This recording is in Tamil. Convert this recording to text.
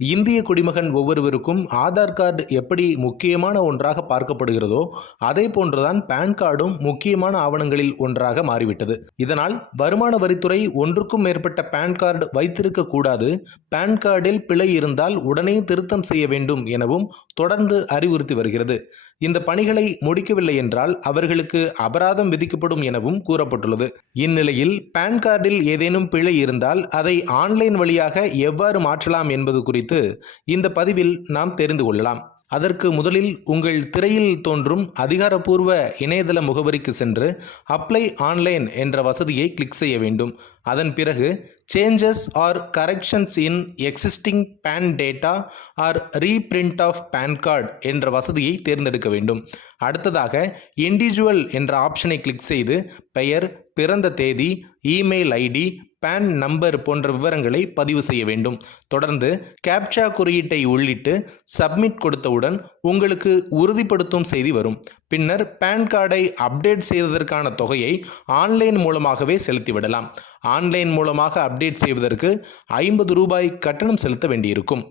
இந்திய குடிமகன் ஒவ்வொருவருக்கும் ஆதார் கார்டு எப்படி முக்கியமான ஒன்றாக பார்க்கப்படுகிறதோ அதே போன்றுதான் பேன் கார்டும் முக்கியமான ஆவணங்களில் ஒன்றாக மாறிவிட்டது. இதனால் வருமான வரித்துறை ஒன்றுக்கும் மேற்பட்ட பேன் கார்டு வைத்திருக்க கூடாது, பேன் கார்டில் பிழை இருந்தால் உடனே திருத்தம் செய்ய வேண்டும் எனவும் தொடர்ந்து அறிவுறுத்தி வருகிறது. இந்த பணிகளை முடிக்கவில்லை என்றால் அவர்களுக்கு அபராதம் விதிக்கப்படும் எனவும் கூறப்பட்டுள்ளது. இந்நிலையில் பேன் கார்டில் ஏதேனும் பிழை இருந்தால் அதை ஆன்லைன் வழியாக எவ்வாறு மாற்றலாம் என்பது குறித்து இந்த பதிவில் நாம் தெரிந்து கொள்ளலாம். அதற்கு முதலில் உங்கள் திரையில் தோன்றும் அதிகாரப்பூர்வ இணையதள முகவரிக்கு சென்று அப்ளை ஆன்லைன் என்ற வசதியை கிளிக் செய்ய வேண்டும். அதன் பிறகு changes or corrections in existing PAN data or reprint of PAN card என்ற வசதியை தேர்ந்தெடுக்க வேண்டும். அடுத்ததாக இண்டிவிஜுவல் என்ற ஆப்ஷனை கிளிக் செய்து பெயர், பிறந்த தேதி, இமெயில் ஐடி, பேன் நம்பர் போன்ற விவரங்களை பதிவு செய்ய வேண்டும். தொடர்ந்து கேப்சா குறியீட்டை உள்ளிட்டு சப்மிட் கொடுத்தவுடன் உங்களுக்கு உறுதிப்படுத்தும் செய்தி வரும். பின்னர் பேன் கார்டை அப்டேட் செய்வதற்கான தொகையை ஆன்லைன் மூலமாகவே செலுத்திவிடலாம். ஆன்லைன் மூலமாக அப்டேட் செய்வதற்கு 50 ரூபாய் கட்டணம் செலுத்த வேண்டியிருக்கும்.